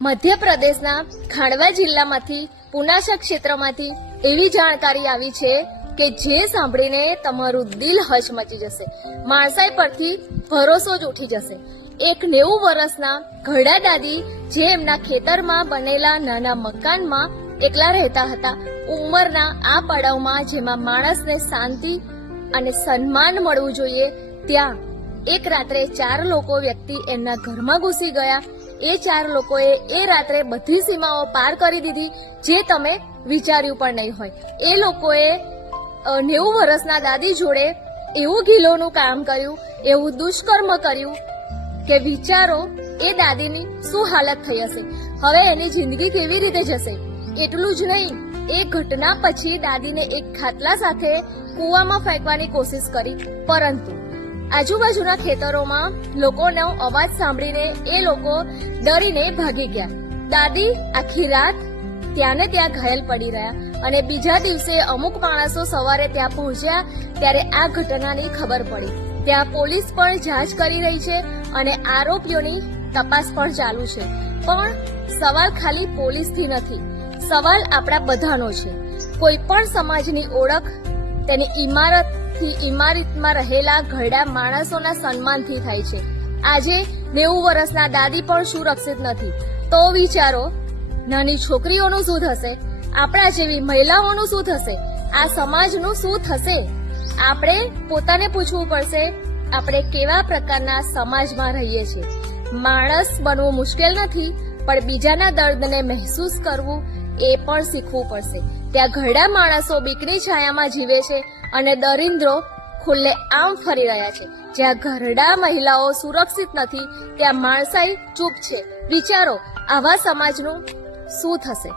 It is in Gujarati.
મધ્યપ્રદેશના ખાંડવા જિલ્લામાંથી પુનાસા ક્ષેત્રમાંથી એવી જાણકારી આવી છે કે જે સાંભળીને તમારું દિલ હચમચી જશે. માણસાઈ પરથી ભરોસો જ ઉઠી જશે. એક 90 વર્ષના ઘરડા દાદી જે એમના ખેતરમાં બનેલા નાના મકાનમાં એકલા રહેતા હતા. ઉંમરના આ પડાવમાં જેમાં માણસને શાંતિ અને સન્માન મળવું જોઈએ, ત્યાં એક રાત્રે 4 વ્યક્તિ એમના ઘરમાં ઘૂસી ગયા. એ 4 લોકોએ એ રાત્રે બધી સીમાઓ પાર કરી દીધી જે તમે વિચાર્યું પણ નહીં હોય. એ લોકોએ 90 વર્ષના દાદી જોડે એવું ગિલોનું કામ કર્યું, એવું દુષ્કર્મ કર્યું કે વિચારો એ દાદીની શું હાલત થઈ હશે. હવે એની જિંદગી કેવી રીતે જશે. એટલું જ નહીં, એ ઘટના પછી દાદીને એક ખાટલા સાથે કૂવામાં ફેંકવાની કોશિશ કરી, પરંતુ આજુબાજુના ખેતરોમાં લોકોનો અવાજ સાંભળીને એ લોકો ડરીને ભાગી ગયા. દાદી આખી રાત ત્યાં ને ત્યાં ઘાયલ પડી રહ્યા અને બીજા દિવસે અમુક માણસો સવારે ત્યાં પહોંચ્યા ત્યારે આ ઘટનાની ખબર પડી. ત્યાં પોલીસ પણ જાંચ કરી રહી છે અને આરોપીઓની તપાસ પણ ચાલુ છે. પણ સવાલ ખાલી પોલીસથી નથી, સવાલ આપણા બધાનો છે. કોઈ પણ સમાજની ઓળખ તેની ઇમારતમાં રહેલા ઘરડા માણસોના સન્માનથી થાય છે. આજે 90 વર્ષના દાદી પણ સુરક્ષિત નથી, તો વિચારો નાની છોકરીઓનું શું થશે, આપણા જેવી મહિલાઓનું શું થશે, આ સમાજનું શું થશે. આપણે પોતાને પૂછવું પડશે, આપણે કેવા પ્રકારના સમાજમાં રહીએ છીએ. માણસ બનવું મુશ્કેલ નથી, પણ બીજાના દર્દને મહેસૂસ કરવું એ પણ શીખવું પડશે. ત્યાં ઘરડા માણસો બીકની છાયામાં જીવે છે અને દરિદ્રો ખુલ્લે આમ ફરી રહ્યા છે. જ્યાં ઘરડા મહિલાઓ સુરક્ષિત નથી, ત્યાં માણસાઈ ચૂપ છે. વિચારો આવા સમાજનું શું થશે.